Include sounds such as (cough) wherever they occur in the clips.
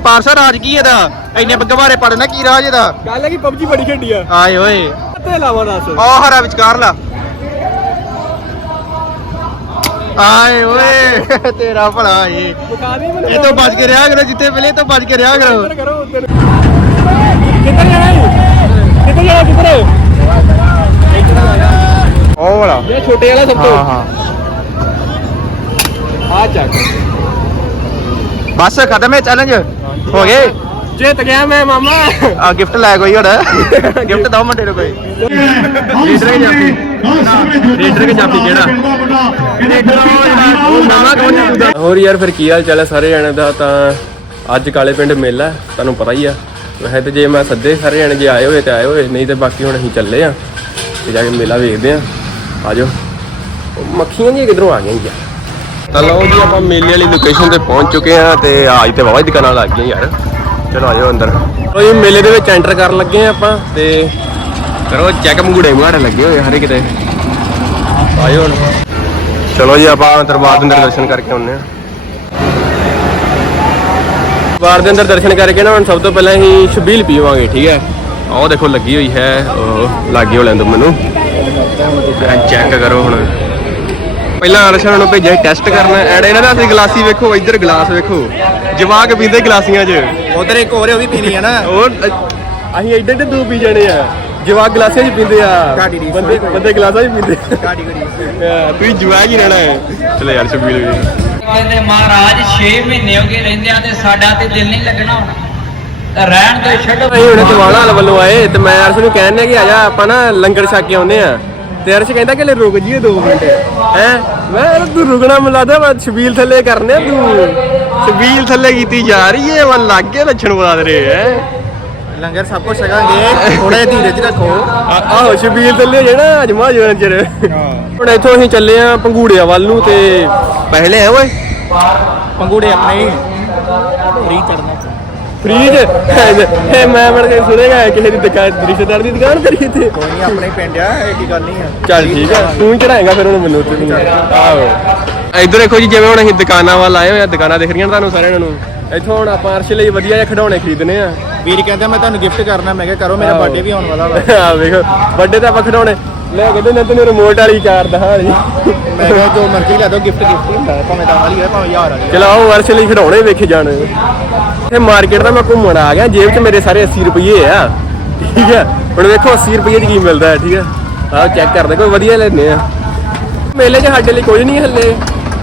ਪਾਰਸਾ ਰਾਜ ਕੀ ਇਹਦਾ? ਇੰਨੇ ਗਵਾਰੇ ਪੜਨਾ ਕੀ ਰਾਜ ਇਹਦਾ? ਗੱਲ ਹੈ ਕਿ ਪਬਜੀ ਬੜੀ ਖੇਡੀ ਆ। ਆਏ ਓਏ। ਤੇ ਲਾਵਾ ਦੱਸ। ਉਹ ਹਰਾ ਵਿਚਕਾਰ ਲਾ। ਆਏ ਓਏ ਤੇਰਾ ਭਲਾ ਏ। ਇਹ ਤੋਂ ਬਚ ਕੇ ਰਿਹਾ ਕਰੋ ਜਿੱਥੇ ਪਹਿਲੇ ਤੋਂ ਬਚ ਕੇ ਰਿਹਾ ਕਰੋ। ਕਿੱਧਰ ਜਾਣਾ ਹੈ ਕਿੱਧਰ ਜਾਣਾ ਕਿੱਧਰ? ਉਹ ਵਾਲਾ। ਇਹ ਛੋਟੇ ਵਾਲਾ ਸਭ ਤੋਂ। ਹਾਂ। ਆ ਚੱਕ। ਬਸ ਖਤਮ ਹੈ ਚੈਲੰਜ ਹੋ ਗਏ? ਜਿੱਤ ਗਿਆ ਮੈਂ ਮਾਮਾ। ਆ ਗਿਫਟ ਲੈ ਕੋਈ ਹੁਣ ਗਿਫਟ ਦੋ ਮੁੰਡੇ ਨੂੰ ਕੋਈ। ਲੀਡਰ ਕੇ ਜਾਪੀ। ਲੀਡਰ ਕੇ ਜਾਪੀ ਮਾਮਾ ਕੌਣ ਹੈ? ਹੋਰ ਯਾਰ ਫਿਰ ਕੀ ਹਾਲ ਚਾਲ ਹੈ ਸਾਰੇ ਜਣੇ ਦਾ? ਤਾਂ ਅੱਜ ਕਾਲੇ ਪਿੰਡ ਮੇਲਾ ਹੈ, ਤੁਹਾਨੂੰ ਪਤਾ ਹੀ ਆ। ਵੈਸੇ ਤੇ ਜੇ ਮੈਂ ਸੱਦੇ ਸਾਰੇ ਜਣੇ ਜੇ ਆਏ ਹੋਏ ਤੇ ਆਏ ਹੋਏ ਨਹੀਂ ਤੇ ਬਾਕੀ ਹੁਣ ਅਸੀਂ ਚੱਲੇ ਆ ਤੇ ਜਾ ਕੇ ਮੇਲਾ ਵੇਖਦੇ ਆ। ਆਜੋ ਮੱਖੀਆਂ ਜੀ ਕਿਧਰੋਂ ਆ ਗਈਆਂ ਯਾਰ ਤਾਂ ਜੀ, ਆਪਾਂ ਮੇਲੇ ਵਾਲੀ ਲੋਕੇਸ਼ਨ ਤੇ ਪਹੁੰਚ ਚੁੱਕੇ ਆ ਤੇ ਅੱਜ ਤੇ ਵਾਵਾ ਦੁਕਾਨਾਂ ਲੱਗ ਗਈਆਂ ਯਾਰ। ਚਲੋ ਆਜੋ ਅੰਦਰ। ਲਓ ਜੀ, ਮੇਲੇ ਦੇ ਵਿੱਚ ਐਂਟਰ ਕਰਨ ਲੱਗੇ ਆ ਆਪਾਂ ਤੇ ਕਰੋ ਚੈੱਕ ਮੂੜੇ ਮੂੜੇ ਲੱਗੇ ਹੋਏ ਹਰੇ ਕਿਤੇ ਆਜੋ ਹੁਣ। ਚਲੋ ਜੀ, ਆਪਾਂ ਦਰਬਾਰ ਦੇ ਅੰਦਰ ਦਰਸ਼ਨ ਕਰਕੇ ਆਉਂਦੇ ਆ ਦਰਬਾਰ ਦੇ ਅੰਦਰ ਦਰਸ਼ਨ ਕਰਕੇ ਨਾ ਹੁਣ ਸਭ ਤੋਂ ਪਹਿਲਾਂ ਅਸੀਂ ਛਬੀਲ ਪੀਵਾਂਗੇ, ਠੀਕ ਹੈ? ਆਹ ਦੇਖੋ, ਲੱਗੀ ਹੋਈ ਹੈ ਲਾਗੇ ਲੱਗੀ ਹੋ ਲੈਂਦੋ ਮੈਨੂੰ। ਚੈੱਕ ਕਰੋ ਹੁਣ। ਪਹਿਲਾਂ ਅਰਸ਼ਨ ਨੂੰ ਭੇਜਿਆ ਟੈਸਟ ਕਰਨਾ। ਐਡ ਇਹਨਾਂ ਦਾ ਅਸੀਂ ਗਲਾਸੀ ਵੇਖੋ ਇੱਧਰ ਗਲਾਸ ਵੇਖੋ। ਜਵਾਕ ਪੀਂਦੇ ਗਲਾਸੀਆਂ 'ਚ। ਉਧਰ ਇੱਕ ਹੋਰ ਹੈ, ਉਹ ਵੀ ਪੀਣੀ ਹੈ ਨਾ। ਉਹ ਅ- ਅਸੀਂ ਐਡੇ ਐਡੇ ਦੋ ਪੀ ਜਾਣੇ ਆ। ਜਵਾਕ ਗਲਾਸੀਆਂ 'ਚ ਪੀਂਦੇ ਆ। ਬੰਦੇ। ਬੰਦੇ ਗਲਾਸਾਂ 'ਚ ਪੀਂਦੇ ਗਾੜੀ ਗੜੀ ਆ, ਤੁਸੀਂ ਜਵਾਕ ਹੀ ਰਹਿਣਾ ਹੈ। ਚਲੋ ਯਾਰ ਛਬੀਲ ਵੀ ਕਹਿੰਦੇ ਮਹਾਰਾਜ 6 ਮਹੀਨੇ ਹੋ ਗਏ ਰਹਿੰਦਿਆਂ ਤੇ ਸਾਡਾ ਤੇ ਦਿਲ ਨਹੀਂ ਲੱਗਣਾ ਰਹਿਣ ਦੇ ਛੱਡੋ। ਅਸੀਂ ਹੁਣ ਟਵਾਣਾ ਵਾਲ ਵੱਲੋਂ ਆਏ ਤੇ ਮੈਂ ਅਰਸ਼ ਨੂੰ ਕਹਿੰਨੇ ਕਿ ਆਜਾ ਆਪਾਂ ਨਾ ਲੰਗਰ ਛਕ ਕੇ ਆਉਨੇ ਆ। ਤੇ ਅਰਸ਼ ਕਹਿੰਦਾ ਕਿ ਲੈ ਰੁਕ ਜੀਏ 2 ਮਿੰਟ। ਹੈ? ਮੈਂ ਕਿਹਾ ਤੂੰ ਰੁਕਣਾ ਮੈਨੂੰ ਲੱਗਦਾ ਮੈਂ ਛਬੀਲ ਥੱਲੇ ਕਰਨੇ ਤੂੰ। ਛਬੀਲ ਥੱਲੇ ਕੀਤੀ ਜਾ ਰਹੀ ਏ ਮਨ ਲੱਗ ਕੇ ਲੱਛਣ ਬਣਾ ਰਹੇ ਹੈ ਲੰਗਰ ਸਭ ਕੁਝ ਛਕਾਂਗੇ ਥੋੜੇ ਧੀਰਜ ਰੱਖੋ। ਆਹੋ ਛਬੀਲ ਥੱਲੇ ਜਿਹੜਾ ਅਜਮਾ ਜੋਨ ਚਿਰ ਹੁਣ ਇੱਥੋਂ ਅਸੀਂ ਚੱਲੇ ਆ ਪੰਗੂੜਿਆ ਵੱਲ ਨੂੰ ਤੇ ਪਹਿਲੇ ਆ ਓਏ। ਪੰਗੂੜੇ ਆਪਣੇ ਹੀ ਫ੍ਰੀ ਚੜਨਾ ਫ੍ਰੀਜ ਇਹ ਮੈਂ ਮੜ ਕੇ ਸੁਣੇਗਾ ਕਿਸੇ ਦੀ ਦੁਕਾਨ ਰਿਸ਼ਤੇਦਾਰ ਦੀ ਦੁਕਾਨ ਤੇਰੀ ਇੱਥੇ। ਕੋਈ ਨਹੀਂ ਆਪਣੇ ਪਿੰਡ ਆ ਇਹ ਕੀ ਗੱਲ ਨਹੀਂ ਆ। ਚੱਲ ਠੀਕ ਆ ਤੂੰ ਚੜਾਏਗਾ ਫਿਰ ਉਹਨੂੰ ਮੈਨੂੰ ਉੱਤੇ ਆਹੋ। ਇੱਧਰ ਦੇਖੋ ਜੀ ਜਿਵੇਂ ਹੁਣ ਅਸੀਂ ਦੁਕਾਨਾਂ ਵੱਲ ਆਏ ਹੋਏ ਆ ਦੁਕਾਨਾਂ ਦਿਖ ਰਹੀਆਂ ਤੁਹਾਨੂੰ ਸਾਰਿਆਂ ਨੂੰ। ਇੱਥੋਂ ਹੁਣ ਆਪਾਂ ਅਰਸ਼ ਲਈ ਵਧੀਆ ਜਿਹਾ ਖਿਡੌਣੇ ਖਰੀਦਨੇ ਆ। ਵੀਰ ਕਹਿੰਦਾ ਮੈਂ ਤੁਹਾਨੂੰ ਗਿਫਟ ਕਰਨਾ। ਮੈਂ ਕਿਹਾ ਕਰੋ ਮੇਰਾ। ਬਰਥਡੇ ਵੀ ਆਉਣ ਵਾਲਾ ਵਾ। (laughs) ਆ ਵੇਖੋ ਵੱਡੇ ਤਾਂ ਆਪਾਂ ਖਿਡੌਣੇ। ਲੈ ਕਹਿੰਦੇ ਨੇ ਤੈਨੂੰ ਰਿਮੋਟ ਵਾਲੀ ਕਾਰ ਲਈ ਮੈਂ ਕਿਹਾ ਜੋ ਮਰਜ਼ੀ ਲੈ ਦੋ ਗਿਫਟ ਗਿਫਟ ਹੀ ਹੁੰਦਾ। ਭਾਵੇਂ ਤਾਂ ਵਾਲੀ ਹੋਵੇ ਭਾਵੇਂ ਹਜ਼ਾਰ ਵਾਲੀ ਹੋਵੇ। ਚਲੋ ਆਓ ਅਰਸ਼ ਲਈ ਖਿਡੌਣੇ ਵੇਖੇ ਜਾਣ। ਇਹ ਮਾਰਕੀਟ ਦਾ ਮੈਂ ਘੁੰਮਣ ਆ ਗਿਆ, ਜੇਬ 'ਚ ਮੇਰੇ ਸਾਰੇ 80 ਰੁਪਏ ਆ। ਠੀਕ ਹੈ ਹੁਣ ਵੇਖੋ 80 ਰੁਪਏ 'ਚ ਕੀ ਮਿਲਦਾ ਹੈ ਠੀਕ ਆ? ਆਹ ਚੈੱਕ ਕਰਦੇ ਕੋਈ ਵਧੀਆ ਲੈਣੇ ਆ। ਮੇਲੇ 'ਚ ਸਾਡੇ ਲਈ ਕੁਝ ਨਹੀਂ ਹੱਲੇ।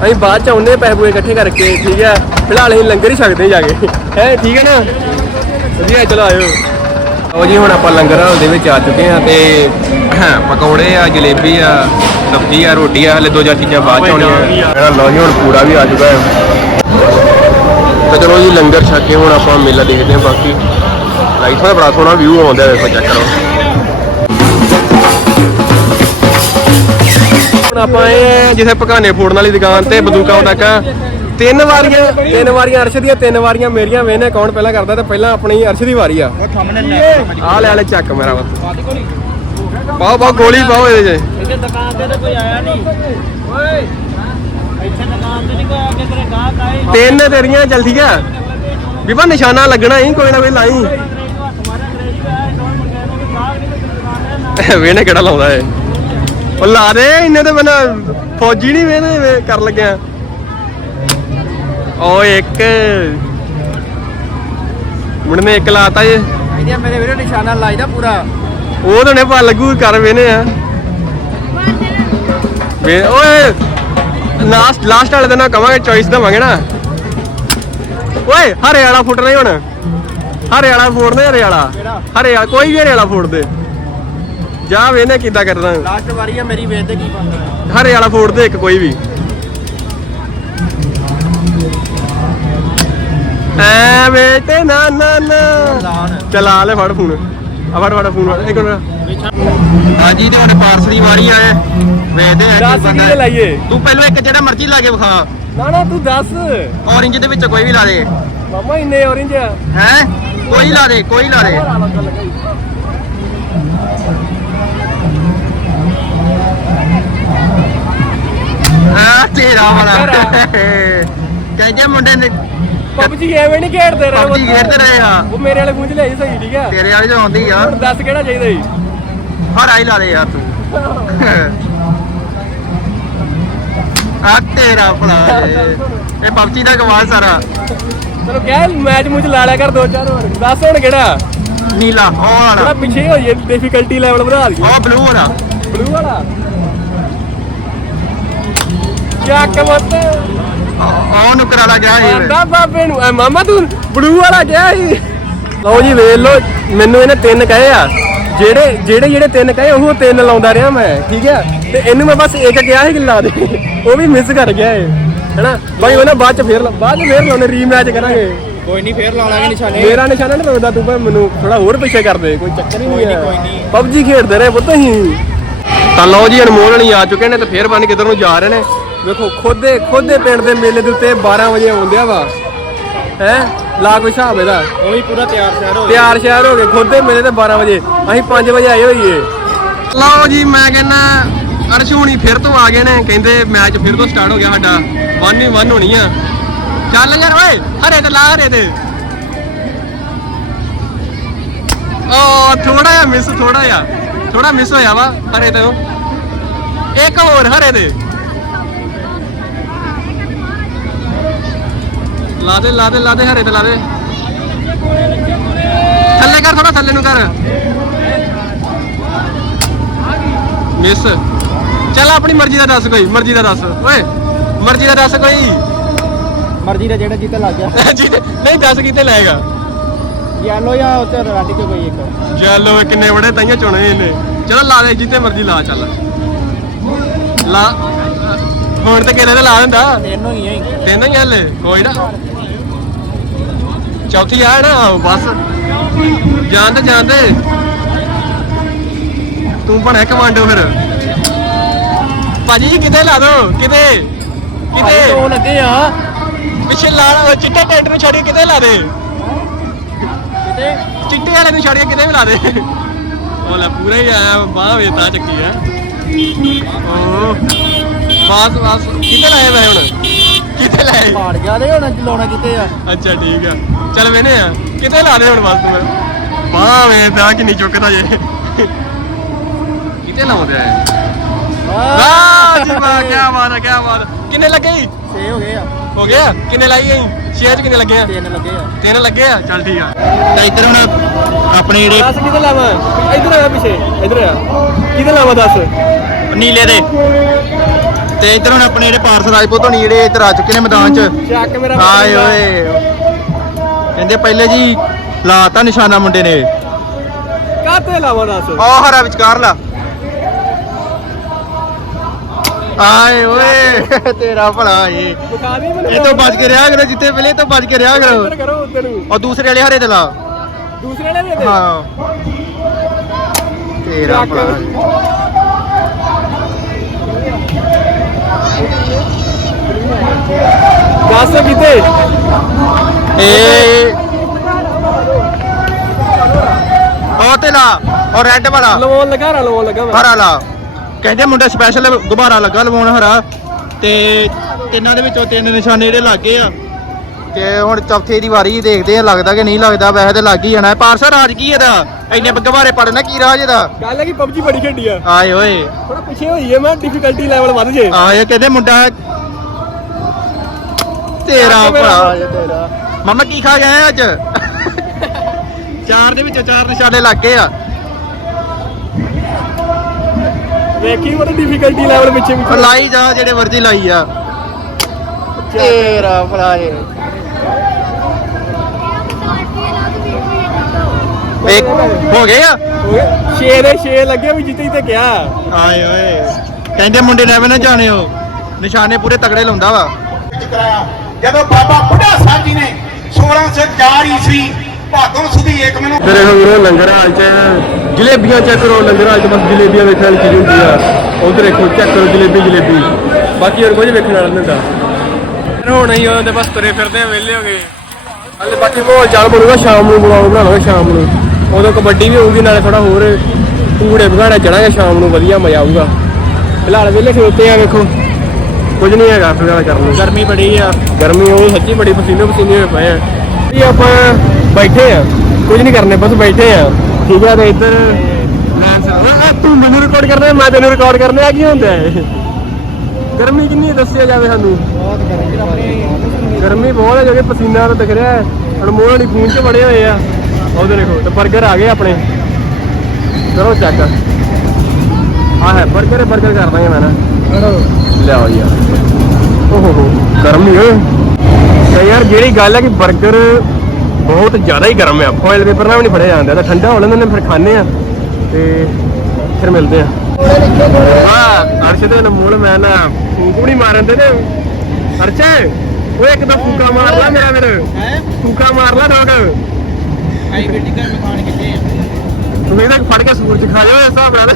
ਅਸੀਂ ਬਾਅਦ 'ਚ ਆਉਂਦੇ ਪੈਸੇ ਪੂਏ ਇਕੱਠੇ ਕਰਕੇ, ਠੀਕ ਆ? ਫਿਲਹਾਲ ਅਸੀਂ ਲੰਗਰ ਹੀ ਛਕਦੇ ਜਾ ਕੇ। ਹੈ, ਠੀਕ ਹੈ ਨਾ? ਵਧੀਆ, ਚਲੋ ਆਇਓ। ਉਹ ਜੀ, ਹੁਣ ਆਪਾਂ ਲੰਗਰ ਹਾਲ ਦੇ ਵਿੱਚ ਆ ਚੁੱਕੇ ਹਾਂ ਤੇ (clears throat) ਪਕੌੜੇ ਆ, ਜਲੇਬੀ ਆ, ਸਬਜ਼ੀ ਆ, ਰੋਟੀ ਆ, ਹਲੇ ਦੋ ਚਾਰ ਚੀਜ਼ਾਂ ਬਾਅਦ ਚ ਆਉਣੀਆਂ। ਲਓ ਜੀ, ਹੁਣ ਪੂੜਾ ਵੀ ਆ ਚੁੱਕਾ ਹੈ। ਤੇ ਚਲੋ ਜੀ, ਲੰਗਰ ਛਕ ਕੇ ਹੁਣ ਆਪਾਂ ਮੇਲਾ ਦੇਖਦੇ ਹਾਂ, ਬਾਕੀ ਲਾਈਟ ਦਾ ਬੜਾ ਸੋਹਣਾ ਵਿਊ ਆਉਂਦਾ ਵੇਖੋ ਚੈੱਕ ਕਰੋ। ਹੁਣ ਆਪਾਂ ਇਹ ਜਿੱਥੇ ਪਕਾਨੇ ਫੋੜਨ ਵਾਲੀ ਦੁਕਾਨ ਤੇ, ਬੰਦੂਕਾਂ ਤੱਕ ਤਿੰਨ ਵਾਰੀਆਂ ਤਿੰਨ ਵਾਰੀਆਂ ਅਰਸ਼ ਦੀਆਂ, ਤਿੰਨ ਵਾਰੀਆਂ ਮੇਰੀਆਂ ਵੇਨੇ ਕੌਣ ਪਹਿਲਾਂ ਕਰਦਾ ਤੇ ਪਹਿਲਾਂ ਆਪਣੀ ਅਰਸ਼ ਦੀ ਵਾਰੀ ਆ। ਲੈ ਆ ਲੈ ਲੈ, ਚੱਕ ਮੇਰਾ ਵਾ। ਪਾਓ ਪਾਓ ਗੋਲੀ ਪਾਓ ਇਹਦੇ 'ਚ। ਦੁਕਾਨ ਤੇ ਤਾਂ ਕੋਈ ਆਇਆ ਨਹੀਂ। ਓਏ, ਇੱਥੇ ਤਿੰਨ ਤੇਰੀਆਂ ਚੱਲ ਠੀਕ ਆ। ਬੀਬਾ ਨਿਸ਼ਾਨਾ ਲੱਗਣਾ ਹੀ ਕੋਈ ਨਾ ਕੋਈ ਲਾਈ। ਵੇਨੇ ਕਿਹੜਾ ਲਾਉਂਦਾ ਏ ਉਹ ਲਾ ਦੇ ਇੰਨੇ ਤੇ ਬਣਾ ਫੌਜੀ ਨਹੀਂ ਵੇਨੇ ਵੇ ਕਰ ਲੱਗਿਆ। ਓ ਇੱਕ। ਮੁੰਡੇ ਨੇ ਇੱਕ ਲਾਤਾ ਜੇ। ਇਹਦੀਆਂ ਮੇਰੇ ਵੀਰੇ ਨਿਸ਼ਾਨਾ ਲਾਈਦਾ ਪੂਰਾ। ਉਹ ਤਾਂ ਨੇ ਪਾ ਲੱਗੂ ਕਰ ਵੇਨੇ ਆ। ਵੇ ਓਏ। ਲਾਸਟ ਲਾਸਟ ਵਾਲੇ ਦਿਨ ਕਵਾਂਗੇ ਚੋਇਸ ਦਵਾਂਗੇ ਨਾ। ਓਏ ਹਰੇ ਵਾਲਾ ਫੁੱਟਣਾ ਹੀ ਹੁਣ। ਹਰੇ ਵਾਲਾ ਫੋੜਨੇ ਹਰੇ ਵਾਲਾ ਹਰੇ ਵਾਲਾ ਕੋਈ ਵੀ ਹਰੇ ਵਾਲਾ ਫੋੜ ਦੇ ਜਾ ਵੇਨੇ ਕਿੱਦਾਂ ਕਰਦਾ ਲਾਸਟ ਵਾਰੀ ਆ ਮੇਰੀ ਵੇਚ ਤੇ ਕੀ ਬਣਦਾ ਹਰੇ ਵਾਲਾ ਫੋੜ ਦੇ ਇੱਕ ਕੋਈ ਵੀ। ਐ ਬੇਟੇ ਨਾ ਨਾ ਨਾ। ਚਲਾ ਲੈ ਫੜ ਫੋਨ। ਆ ਫੜ ਫੜ ਫੋਨ। ਇੱਕ ਮਿੰਟ। ਹਾਂਜੀ ਤੇ ਹੁਣ ਪਾਰਸ ਦੀ ਵਾਰੀ ਆਏ ਵੇਚਦੇ ਆ ਦੱਸ ਕਿਹਦੇ ਲਾਈਏ? ਤੂੰ ਪਹਿਲਾਂ ਇੱਕ ਜਿਹੜਾ ਮਰਜ਼ੀ ਲਾ ਕੇ ਵਿਖਾ। ਨਾ ਨਾ ਤੂੰ ਦੱਸ। ਔਰੇਂਜ ਦੇ ਵਿੱਚ ਕੋਈ ਵੀ ਲਾ ਦੇ। ਮਾਮਾ ਇੰਨੇ orange ਆ। ਹੈ? ਕੋਈ ਲਾ ਦੇ ਕੋਈ ਲਾ ਦੇ। ਆ ਤੇਰਾ ਵਾਲਾ। ਕਹਿੰਦੇ ਮੁੰਡੇ ਨੇ ਪਬਜੀ ਐਵੇਂ ਨਹੀਂ ਖੇਡਦੇ ਰਹੇ ਪਬਜੀ ਖੇਡਦੇ ਰਹੇ ਆ। ਉਹ ਮੇਰੇ ਵਾਲੇ ਗੂੰਜ ਲਈ ਸਹੀ ਠੀਕ ਆ? ਤੇਰੇ ਵਾਲੀ ਤਾਂ ਆਉਂਦੀ ਆ। ਹੁਣ ਦੱਸ ਕਿਹੜਾ ਚਾਹੀਦਾ ਜੀ ਹਰ ਆਈ ਲਾ ਦੇ ਯਾਰ ਤੂੰ। ਆ ਤੇਰਾ ਭਲਾ ਇਹ। ਇਹ ਪਬਜੀ ਦਾ ਕਮਾਲ ਸਾਰਾ। ਚਲੋ ਕਹਿ ਮੈਚ ਮੁੱਚ ਲਾ ਲਿਆ ਕਰ ਦੋ ਚਾਰ ਹੋਰ ਦੱਸ ਹੁਣ ਕਿਹੜਾ? ਨੀਲਾ ਉਹ ਥੋੜਾ ਵਾਲਾ ਪਿੱਛੇ ਹੋ ਜੇ ਡਿਫਿਕਲਟੀ ਲੈਵਲ ਵਧਾ ਦਈਏ। ਉਹ ਬਲੂ ਵਾਲਾ। ਬਲੂ ਵਾਲਾ? ਚੱਕ ਮਤ ਉਹ ਨੁਕਰ ਵਾਲਾ ਗਿਆ ਇਹ ਆਂਦਾ ਬਾਬੇ ਨੂੰ। ਐ ਮਾਮਾ ਤੂੰ ਬਲੂ ਵਾਲਾ ਗਿਆ ਸੀ। ਲਓ ਜੀ ਵੇਖ ਲਓ ਮੈਨੂੰ ਇਹਨੇ ਤਿੰਨ ਕਹੇ ਆ। ਜਿਹੜੇ ਜਿਹੜੇ ਜਿਹੜੇ ਤਿੰਨ ਕਹੇ ਉਹ ਤਿੰਨ ਲਾਉਂਦਾ ਰਿਹਾ ਮੈਂ। ਠੀਕ ਹੈ ਤੇ ਇਹਨੂੰ ਮੈਂ ਬਸ ਇੱਕ ਕਿਹਾ ਸੀ ਕਿ ਲਾ ਦੇ। ਉਹ ਵੀ ਮਿਸ ਕਰ ਗਿਆ ਏ ਹੈਨਾ? ਬਾਈ ਉਹਨਾਂ ਬਾਅਦ ਚ ਫੇਰ ਲਾ- ਬਾਅਦ ਚ ਫੇਰ ਲਾਉਣੇ ਰੀਮੈਚ ਕਰਾਂਗੇ। ਕੋਈ ਨਹੀਂ ਫੇਰ ਲਾ ਲਾਂਗੇ ਨਿਸ਼ਾਨੇ। ਮੇਰਾ ਨਿਸ਼ਾਨਾ ਨਹੀਂ ਰੋਦਾ ਤੂੰ ਭਾਵੇਂ ਮੈਨੂੰ ਥੋੜਾ ਹੋਰ ਪਿੱਛੇ ਕਰ ਦੇ ਕੋਈ ਚੱਕਰ ਹੀ ਨਹੀਂ ਹੈ। ਪਬਜੀ ਖੇਡਦੇ ਰਹੇ ਪੁੱਤ ਹੀ ਤਾਂ ਲਓ ਜੀ ਅਨਮੋਲ ਨਹੀਂ ਆ ਚੁੱਕੇ ਨੇ ਤੇ ਫੇਰ ਬਣ ਕਿੱਧਰ ਨੂੰ ਜਾ ਰਹੇ ਨੇ। ਵੇਖੋ ਖੋਦੇ ਖੋਦੇ ਪਿੰਡ ਦੇ ਮੇਲੇ ਦੇ ਉੱਤੇ 12 ਵਜੇ ਆਉਂਦਿਆ ਵਾ। ਹੈ? ਲਾ ਕੋਈ ਹਿਸਾਬ ਇਹਦਾ। ਉਹ ਵੀ ਪੂਰਾ ਤਿਆਰ ਸ਼ਹਿਰ ਹੋ ਤਿਆਰ ਸ਼ਹਿਰ ਹੋ ਗਏ ਖੋਦੇ ਮੇਲੇ ਤੇ 12 ਵਜੇ। ਅਸੀਂ 5 ਵਜੇ ਆਏ ਹੋਈਏ। ਲਓ ਜੀ ਮੈਂ ਕਹਿੰਦਾ ਅਰਸ਼ ਹੁਣੀ ਫਿਰ ਤੋਂ ਆ ਗਏ ਨੇ, ਕਹਿੰਦੇ ਮੈਚ ਫਿਰ ਤੋਂ ਸਟਾਰਟ ਹੋ ਗਿਆ ਸਾਡਾ। 1 ਹੀ 1 ਹੋਣੀ ਆ। ਚੱਲ ਯਾਰ ਓਏ, ਹਰੇ ਤੇ ਲਾ, ਹਰੇ ਤੇ। ਓ ਥੋੜਾ ਜਿਹਾ ਮਿਸ ਥੋੜਾ ਜਿਹਾ। ਥੋੜਾ ਮਿਸ ਹੋਇਆ ਵਾ, ਹਰੇ ਤੇ ਇੱਕ ਹੋਰ, ਹਰੇ ਤੇ। ਲਾ ਦੇ ਲਾ ਦੇ ਲਾ ਦੇ, ਹਰੇ ਤੇ ਲਾ ਦੇ। ਥੱਲੇ ਕਰ ਥੋੜਾ ਥੱਲੇ ਨੂੰ ਕਰ। ਮਿਸ ਚੱਲ ਆਪਣੀ ਮਰਜ਼ੀ ਦਾ ਦੱਸ ਕੋਈ ਮਰਜ਼ੀ ਦਾ ਦੱਸ। ਓਏ ਮਰਜ਼ੀ ਦਾ ਦੱਸ ਕੋਈ। ਮਰਜ਼ੀ ਦਾ ਜਿਹੜਾ ਜਿੱਤੇ ਲੱਗ ਗਿਆ। (laughs) ਜੀ ਨਹੀਂ ਦੱਸ ਕਿਤੇ ਲਾਏਗਾ ਯੈਲੋ ਜਾਂ ਉੱਤੇ ਰੈਡ ਚ ਕੋਈ ਇੱਕ? ਚਲੋ ਕਿੰਨੇ ਬੜੇ ਤਾਈਆਂ ਚੁਣੇ ਇਹਨੇ। ਚਲੋ ਲਾ ਦੇ ਜਿੱਤੇ ਮਰਜ਼ੀ ਲਾ ਚੱਲ। ਲਾ। ਹੁਣ ਤੇ ਕਿਹਨੇ ਤੇ ਲਾ ਦਿੰਦਾ? ਤਿੰਨ ਹੋਈ ਹੈ। ਤਿੰਨ ਹੀ ਹਲੇ ਕੋਈ ਨਾ। ਚੌਥੀ ਆ ਨਾ ਬਸ। ਜਾਣਦੇ ਜਾਣਦੇ ਤੂੰ ਬਣਿਆ ਕਮਾਂਡੋ ਫਿਰ। ਭਾਜੀ ਕਿਤੇ ਲਾ ਦੋ ਕਿਤੇ ਕਿਤੇ। ਉਹ ਲੱਗੇ ਆ। ਪਿੱਛੇ ਲਾ ਉਹ ਚਿੱਟੇ ਟੈਂਟ ਨੂੰ ਛੱਡ ਕੇ ਕਿਤੇ ਲਾ ਦੇ। ਕਿਤੇ? ਚਿੱਟੇ ਵਾਲੇ ਨੂੰ ਛੱਡ ਕੇ ਕਿਤੇ ਵੀ ਲਾ ਦੇ। ਉਹ ਲੈ ਪੂਰਾ ਹੀ ਆਇਆ ਬਾਹ ਵੇ ਤਾਂ ਚੱਕੀ ਆ। ਓ ਬਸ ਬਸ ਕਿਤੇ ਲਾਏ ਵੇ ਹੁਣ? ਕਿਤੇ ਲਾਏ? ਪਾੜ ਗਿਆ ਦੇ ਹੁਣ ਲਾਉਣਾ ਕਿਤੇ ਆ? ਅੱਛਾ ਠੀਕ ਆ। ਚੱਲ ਵੇਨੇ ਆ। ਕਿਤੇ ਲਾ ਦੇ ਹੁਣ ਬਸ ਤੂੰ? ਬਾਹ ਵੇ ਤਾਂ ਕਿ ਨਹੀਂ ਚੁੱਕਦਾ ਜੇ। ਕਿਤੇ ਲਾਉਂਦੇ ਆ ਵਾਹ ਜੀ ਵਾਹ ਕੀ ਬਾਤ ਹੈ ਕੀ ਬਾਤ ਹੈ। ਕਿੰਨੇ ਲੱਗੇ ਜੀ? ਛੇ ਹੋ ਗਏ ਆ। ਹੋ ਗਿਆ? ਕਿੰਨੇ ਲਾਈ ਗਈ ਛੇ ਚ ਕਿੰਨੇ ਲੱਗੇ ਆ? ਤਿੰਨ ਲੱਗੇ ਆ। ਤਿੰਨ ਲੱਗੇ ਆ? ਚੱਲ ਠੀਕ ਆ। ਤਾਂ ਇੱਧਰ ਹੁਣ ਆਪਣੇ ਜਿਹੜੇ ਦੱਸ ਕਿਤੇ ਲਾਵਾਂ? ਇੱਧਰ ਆ ਪਿੱਛੇ ਇੱਧਰ ਆ। ਕਿਤੇ ਲਾਵਾਂ ਦੱਸ? ਨੀਲੇ ਦੇ। ਤੇ ਇੱਧਰ ਹੁਣ ਆਪਣੇ ਜਿਹੜੇ ਪਾਰਸ ਰਾਜਪੂਤ ਹੋਣੀ ਜਿਹੜੇ ਇੱਧਰ ਆ ਚੁੱਕੇ ਨੇ ਮੈਦਾਨ 'ਚ। ਚੱਕ ਮੇਰਾ ਆਏ ਓਏ। ਕਹਿੰਦੇ ਪਹਿਲੇ ਜੀ ਲਾਤਾ ਨਿਸ਼ਾਨਾ ਮੁੰਡੇ ਨੇ। ਕਾਤੇ ਲਾਵਾਂ ਦੱਸ? ਉਹ ਹਰਾ ਵਿਚਕਾਰ ਲਾ। ਆਏ ਓਏ ਤੇਰਾ ਭਲਾ ਮੈਨੂੰ ਇਹ ਤੋਂ ਬਚ ਕੇ ਰਿਹਾ ਕਰੋ ਜਿੱਤੇ ਪਹਿਲੇ ਤੋਂ ਬਚ ਕੇ ਰਿਹਾ ਕਰੋ। ਕਰੋ ਉੱਧਰ ਨੂੰ। ਔਰ ਦੂਸਰੇ ਵਾਲੇ ਹਰੇ ਤੇ ਲਾ। ਦੂਸਰੇ ਨੇ ਵੀ ਦੇ ਹਾਂ। ਤੇਰਾ। ਭਲਾ ਦੱਸ ਕਿਤੇ ਇਹ ਉਹ ਤੇ ਲਾ ਔਰ ਰੈੱਡ ਵਾਲਾ। ਲਵਾਉਣ ਲੱਗਾ ਰਾ ਲਵਾਉਣ ਲੱਗਾ ਮੈਂ। ਹਰਾ ਲਾ। ਕਹਿੰਦੇ ਮੁੰਡਾ ਸਪੈਸ਼ਲ ਗੁਬਾਰਾ ਲੱਗਾ ਲਵਾਉਣ ਹਰਾ ਤੇ ਤਿੰਨਾਂ ਦੇ ਵਿੱਚੋਂ ਤਿੰਨ ਨਿਸ਼ਾਨੇ ਜਿਹੜੇ ਲੱਗੇ ਆ। ਤੇ ਹੁਣ ਚੌਥੇ ਦੀ ਵਾਰੀ ਦੇਖਦੇ ਆ ਲੱਗਦਾ ਕਿ ਨਹੀਂ ਲੱਗਦਾ ਵੈਸੇ ਤੇ ਲੱਗ ਹੀ ਜਾਣਾ। ਪਾਰਸਾ ਰਾਜ ਕੀ ਇਹਦਾ? ਇੰਨੇ ਗੁਬਾਰੇ ਪੜਨਾ ਕੀ ਰਾਜ ਇਹਦਾ? ਗੱਲ ਹੈ ਕਿ ਪਬਜੀ ਬੜੀ ਖੇਡੀ ਆ। ਆਏ ਓਏ ਥੋੜਾ ਪਿੱਛੇ ਹੋਈਏ ਮੈਂ ਡਿਫਿਕਲਟੀ ਲੈਵਲ ਵੱਧ ਜੇ। ਆਏ ਕਹਿੰਦੇ ਮੁੰਡਾ ਤੇਰਾ ਭਰਾ। ਤੇਰਾ। ਮਮਾ ਕੀ ਖਾ ਗਏ ਅੱਜ? ਚਾਰ ਦੇ ਵਿੱਚੋਂ ਚਾਰ ਨਿਸ਼ਾਨੇ ਲੱਗ ਗਏ ਆ। ਵੇਖੀ ਬੜੀ ਡਿਫਿਕਲਟੀ ਲੈਵਲ ਪਿੱਛੇ ਉਹ ਪਿੱਛੇ ਲਾਈ ਜਾ ਜਿਹੜੇ ਵਰਜੀ ਲਾਈ ਆ ਤੇਰਾ ਇਹ ਇੱਕ ਹੋ ਗਏ ਆ? 6 ਦੇ 6 ਲੱਗੇ ਵੀ ਜਿੱਤੇ ਤੇ ਗਿਆ। ਆਏ ਓਏ। ਕਹਿੰਦੇ ਮੁੰਡੇ ਨੇ ਐਵੇਂ ਨਾ ਜਾਣਿਓ ਨਿਸ਼ਾਨੇ ਪੂਰੇ ਤਗੜੇ ਲਾਉਂਦਾ ਵਾ। ਕਰਾਇਆ। ਜਦੋਂ ਬਾਬਾ ਬੁੱਢਾ ਸਾਹਿਬ ਜੀ ਨੇ 1604 ਈਸਵੀ ਭਾਦੋਂ ਸੁਦੀ ਏਕ ਮੈਨੂੰ। ਤੇਰੇ ਵੀਰੋ ਲੰਗਰ ਹਾਲ ਚ ਜਲੇਬੀਆਂ ਚੈੱਕ ਕਰੋ ਲੰਗਰ ਹਾਲ ਚ ਬਸ ਜਲੇਬੀਆਂ ਵੇਖਣ ਵਾਲੀ ਚੀਜ਼ ਹੁੰਦੀ ਆ। ਉਧਰ ਦੇਖੋ ਚੈੱਕ ਕਰੋ ਜਲੇਬੀ ਜਲੇਬੀ। ਬਾਕੀ ਹੋਰ ਕੁਝ ਵੇਖਣ ਵਾਲਾ ਨਹੀਂ ਹੁੰਦਾ। ਹੁਣ ਅਸੀਂ ਉਹਦੇ ਬਸ ਤੁਰੇ ਫਿਰਦੇ ਆ ਵਿਹਲੇ ਹੋ ਗਏ। ਹਲੇ ਬਾਕੀ ਮਾਹੌਲ ਚੱਲ ਬਣੂਗਾ ਸ਼ਾਮ ਨੂੰ ਬੁਲਾਉ ਬਣਾ ਲਵਾਂਗੇ ਸ਼ਾਮ ਨੂੰ। ਉਦੋਂ ਕਬੱਡੀ ਵੀ ਹੋਊਗੀ ਨਾਲੇ ਥੋੜਾ ਹੋਰ ਕੂੜੇ ਭਗਾੜਾ ਚੜਾਂਗੇ ਸ਼ਾਮ ਨੂੰ ਵਧੀਆ ਮਜ਼ਾ ਆਊਗਾ। ਫਿਲਹਾਲ ਵਿਹਲੇ ਖਲੋਤੇ ਆ ਵੇਖੋ। ਕੁਝ ਨਹੀਂ ਹੈਗਾ ਫਿਰ ਗੱਲ ਕਰਨ ਨੂੰ। ਗਰਮੀ ਬੜੀ ਆ। ਗਰਮੀ ਉਹ ਸੱਚੀ ਬੜੀ ਪਸੀਨੇ ਪਸੀਨੇ ਹੋਏ ਪਏ ਆ। ਜੀ ਆਪਾਂ ਬੈਠੇ ਆ। ਕੁਝ ਨਹੀਂ ਕਰਨੇ ਬਸ ਬੈਠੇ ਆ। ਠੀਕ ਆ ਤੇ ਇੱਧਰ ਤੂੰ ਮੈਨੂੰ ਰਿਕਾਰਡ ਕਰਨਾ ਮੈਂ ਤੈਨੂੰ ਰਿਕਾਰਡ ਕਰਨਾ ਆ ਕੀ ਹੁੰਦਾ ਹੈ? ਗਰਮੀ ਕਿੰਨੀ ਦੱਸਿਆ ਜਾਵੇ ਸਾਨੂੰ। ਗਰਮੀ ਬਹੁਤ ਹੈ। ਜੋ ਪਸੀਨਾ ਤਾਂ ਦਿਖ ਰਿਹਾ ਹੈ। ਅਨਮੋਲ ਵਾਲੀ ਫੋਨ 'ਚ ਬੜੇ ਹੋਏ ਆ। ਉਹਦੇ ਦੇਖੋ ਤੇ 버ਗਰ ਆ ਗਏ ਆਪਣੇ। ਕਰੋ ਚੈੱਕ ਆਹ ਹੈ 버ਗਰ 버ਗਰ ਕਰ ਦਾਂਗੇ ਮੈਂ ਨਾ। ਲਿਆਓ ਯਾਰ ਓਹੋ ਗਰਮੀ ਓਏ। ਯਾਰ ਜਿਹੜੀ ਗੱਲ ਹੈ ਕਿ ਬਰਗਰ ਬਹੁਤ ਜ਼ਿਆਦਾ ਹੀ ਗਰਮ ਆ। ਫੋਇਲ ਪੇਪਰ ਨਾਲ ਵੀ ਨਹੀਂ ਫੜਿਆ ਜਾਂਦਾ ਤਾਂ ਠੰਡਾ ਹੋ ਲੈਂਦੇ ਨੇ ਫਿਰ ਖਾਣੇ ਆ ਤੇ ਫਿਰ ਮਿਲਦੇ ਆ। ਵਾਹ, ਅਰਸ਼ ਦੇ ਨਮੂਲ ਮੈਂ ਨਾ ਫੂਕ ਨਹੀਂ ਮਾਰਨ ਦੇ ਤੇ ਅਰਸ਼, ਓਏ ਇੱਕ ਤਾਂ ਫੂਕਾ ਮਾਰ ਲੈ ਮੇਰਾ ਵੀਰ ਹੈ ਫੂਕਾ ਮਾਰ ਲੈ ਡੋਗ ਆਈ ਬੇਟੀ ਘਰ ਕਿੱਥੇ ਆ ਤੂੰ ਇਹਦਾ ਫੜ ਕੇ ਸੂਰਜ ਖਾ ਜਾਓ ਇਸ ਹਿਸਾਬ ਨਾਲ।